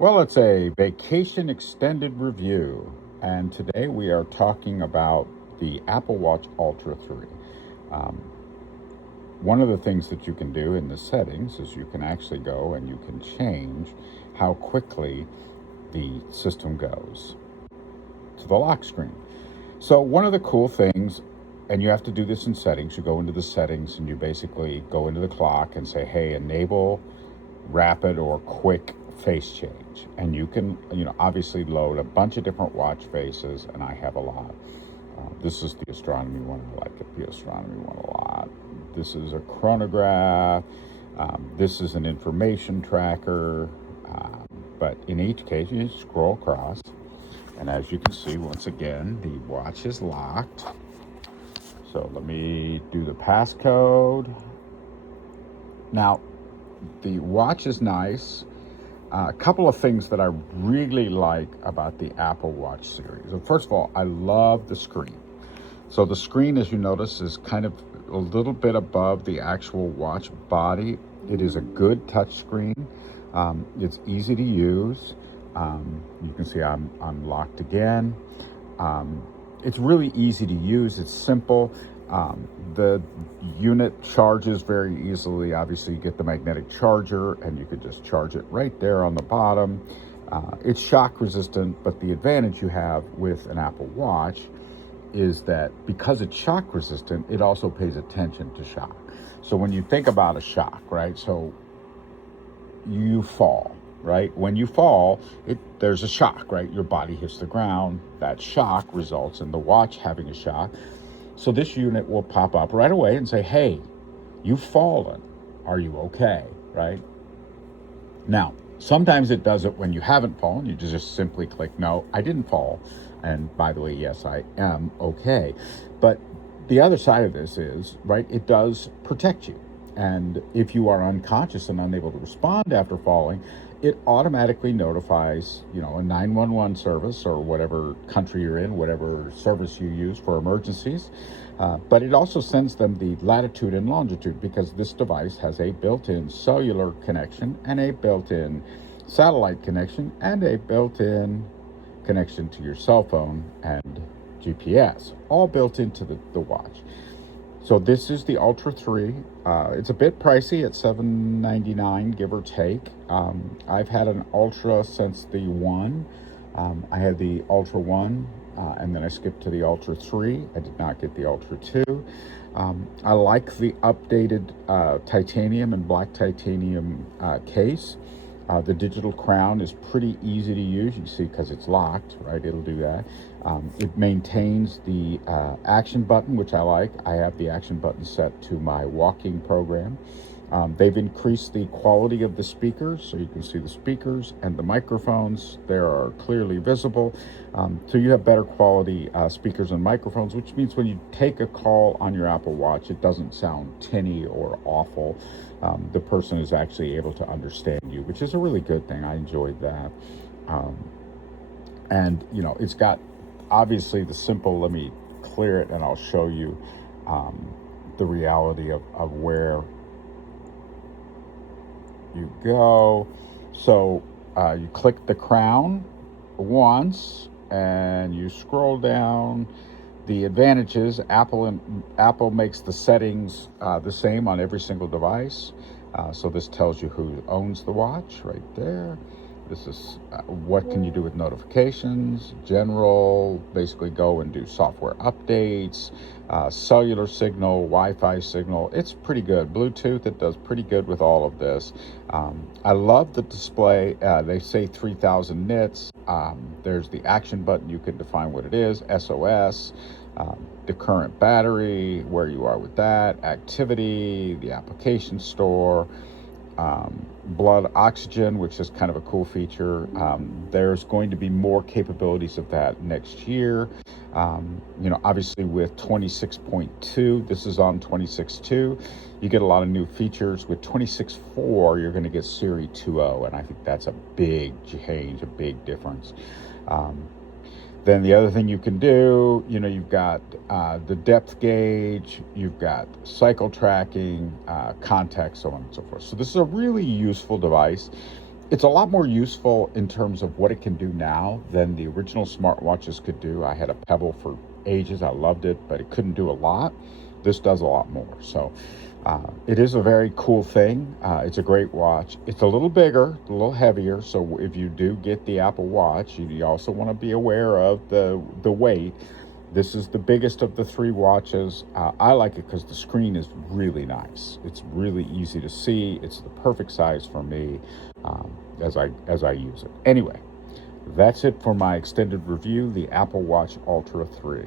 Well, it's a vacation extended review, and today we are talking about the Apple Watch Ultra 3. Um, One of the things that you can do in the settings is you can actually go and you can change how quickly the system goes to the lock screen. So, one of the cool things, and you have to do this in settings, you go into the settings and you basically go into the clock and say, hey, enable rapid or quick face change. And you can, obviously load a bunch of different watch faces, and I have a lot. This is the astronomy one. I like the astronomy one a lot. This is a chronograph. This is an information tracker. But in each case, you scroll across. And as you can see, once again, the watch is locked. So let me do the passcode. Now, the watch is nice. A couple of things that I really like about the Apple Watch series. First of all, I love the screen. So the screen, as you notice, is kind of a little bit above the actual watch body. It is a good touch screen. It's easy to use. You can see I'm locked again. It's really easy to use. It's simple. The unit charges very easily. Obviously, you get the magnetic charger, and you can just charge it right there on the bottom. It's shock resistant, but the advantage you have with an Apple Watch is that because it's shock resistant, it also pays attention to shock. So when you think about a shock, right? So you fall, right? When you fall, there's a shock, right? Your body hits the ground. That shock results in the watch having a shock. So this unit will pop up right away and say, hey, you've fallen. Are you okay? Right? Now, sometimes it does it when you haven't fallen. You just simply click, no, I didn't fall. And by the way, yes, I am okay. But the other side of this is, right, it does protect you. And if you are unconscious and unable to respond after falling, it automatically notifies, a 911 service or whatever country you're in, whatever service you use for emergencies. But it also sends them the latitude and longitude because this device has a built-in cellular connection and a built-in satellite connection and a built-in connection to your cell phone and GPS, all built into the watch. So this is the Ultra 3. It's a bit pricey at $799, give or take. I've had an Ultra since the 1. I had the Ultra 1, and then I skipped to the Ultra 3. I did not get the Ultra 2. I like the updated titanium and black titanium case. The digital crown is pretty easy to use. You can see because it's locked, right? It'll do that. It maintains the action button, which I like. I have the action button set to my walking program. They've increased the quality of the speakers, so you can see the speakers and the microphones. They are clearly visible. So you have better quality speakers and microphones, which means when you take a call on your Apple Watch, it doesn't sound tinny or awful. The person is actually able to understand you, which is a really good thing. I enjoyed that. And, it's got obviously the simple, let me clear it and I'll show you the reality of where you go. So you click the crown once and you scroll down. The advantages, Apple makes the settings the same on every single device. So this tells you who owns the watch right there. This is what can you do with notifications, general, basically go and do software updates, cellular signal, Wi-Fi signal. It's pretty good. Bluetooth, it does pretty good with all of this. I love the display. They say 3,000 nits. There's the action button. You can define what it is, SOS, the current battery, where you are with that, activity, the application store, blood oxygen, which is kind of a cool feature. There's going to be more capabilities of that next year. Obviously with 26.2, this is on 26.2, you get a lot of new features. With 26.4, you're going to get Siri 2.0, and I think that's a big change, a big difference. Then the other thing you can do, you've got the depth gauge, you've got cycle tracking, context, so on and so forth. So this is a really useful device. It's a lot more useful in terms of what it can do now than the original smartwatches could do. I had a Pebble for ages. I loved it, but it couldn't do a lot. This does a lot more. So it is a very cool thing. It's a great watch. It's a little bigger, a little heavier. So if you do get the Apple Watch, you also want to be aware of the weight. This is the biggest of the three watches. I like it because the screen is really nice. It's really easy to see. It's the perfect size for me as I use it. Anyway, that's it for my extended review, the Apple Watch Ultra 3.